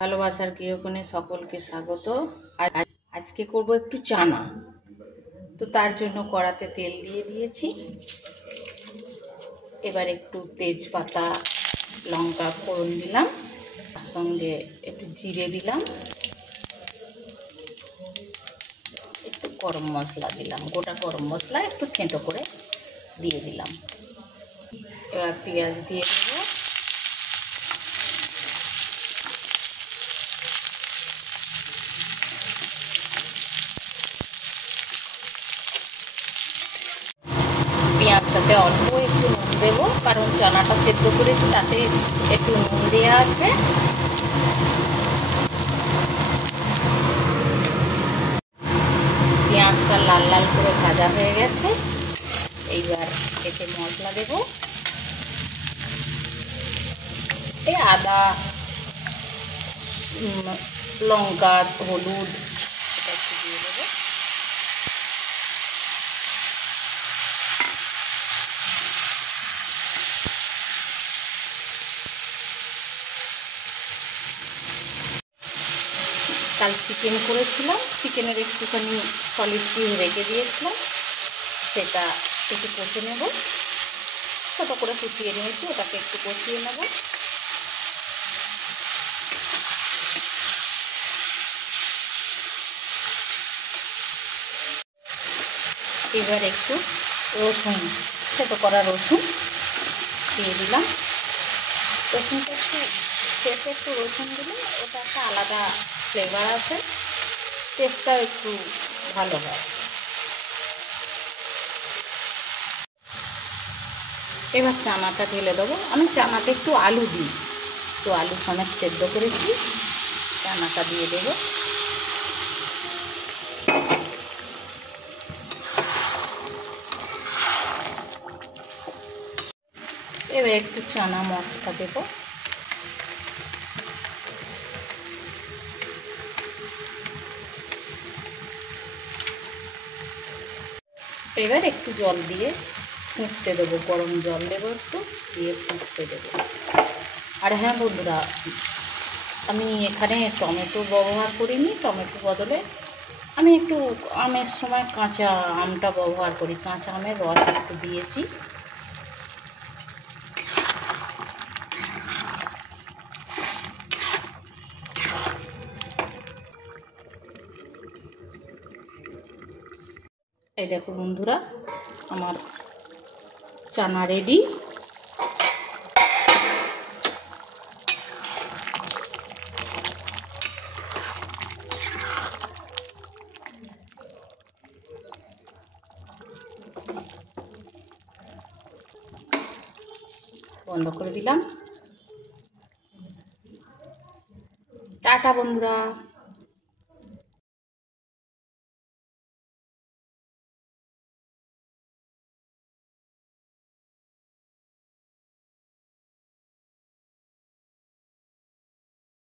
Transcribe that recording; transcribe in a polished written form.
ভালোবাসার গৃহকোণে সকলকে স্বাগত। আজকে করব একটু চানা। তো তার জন্য কড়াতে তেল দিয়ে দিয়েছি। এবার একটু তেজপাতা লঙ্কা ফোড়ন দিলাম, তার সঙ্গে একটু জিরে দিলাম, একটু গরম মশলা দিলাম, গোটা গরম মশলা একটু থেঁতো করে দিয়ে দিলাম। এবার পেঁয়াজ দিয়ে দেবো। পেঁয়াজটাতে অল্প একটু নুন দেবো, কারণ চানাটা সেদ্ধ করেছি তাতে একটু নুন দেওয়া আছে। পেঁয়াজটা লাল লাল করে ভাজা হয়ে গেছে। এইবার এতে মশলা দেবো। এই আদা, লঙ্কা, হলুদ এটা একটু দিয়ে দেবো। কাল চিকেন করেছিলাম, চিকেনের একটুখানি সলিড পিস রেখে দিয়েছিলাম, সেটা একটু কষে নেব। ছোটো করে কুচিয়ে নিয়েছি, ওটাকে একটু কষিয়ে নেব। এবার একটু রসুন, ছোটো করা রসুন দিয়ে দিলাম। রসুনটা একটু শেষে একটু রসুন দিলে ওটা একটা আলাদা ফ্লেভার আছে, টেস্টটাও একটু ভালো হয়। এবার চানাটা ঢেলে দেবো। আমি চানাতে একটু আলু দিই, তো আলু সমেত সেদ্ধ করেছি, চানাটা দিয়ে দেবো। এবার একটু চানা মশলা দেবো। এবার একটু জল দিয়ে ফুটতে দেবো, গরম জল দেবো, একটু দিয়ে ফুটতে দেবো। আর হ্যাঁ বন্ধুরা, আমি এখানে টমেটো ব্যবহার করিনি, টমেটোর বদলে আমি একটু আমের সময় কাঁচা আমটা ব্যবহার করি, কাঁচা আমের রস একটু দিয়েছি। এই দেখো বন্ধুরা, আমার চানা রেডি। বন্ধ করে দিলাম। টাটা বন্ধুরা।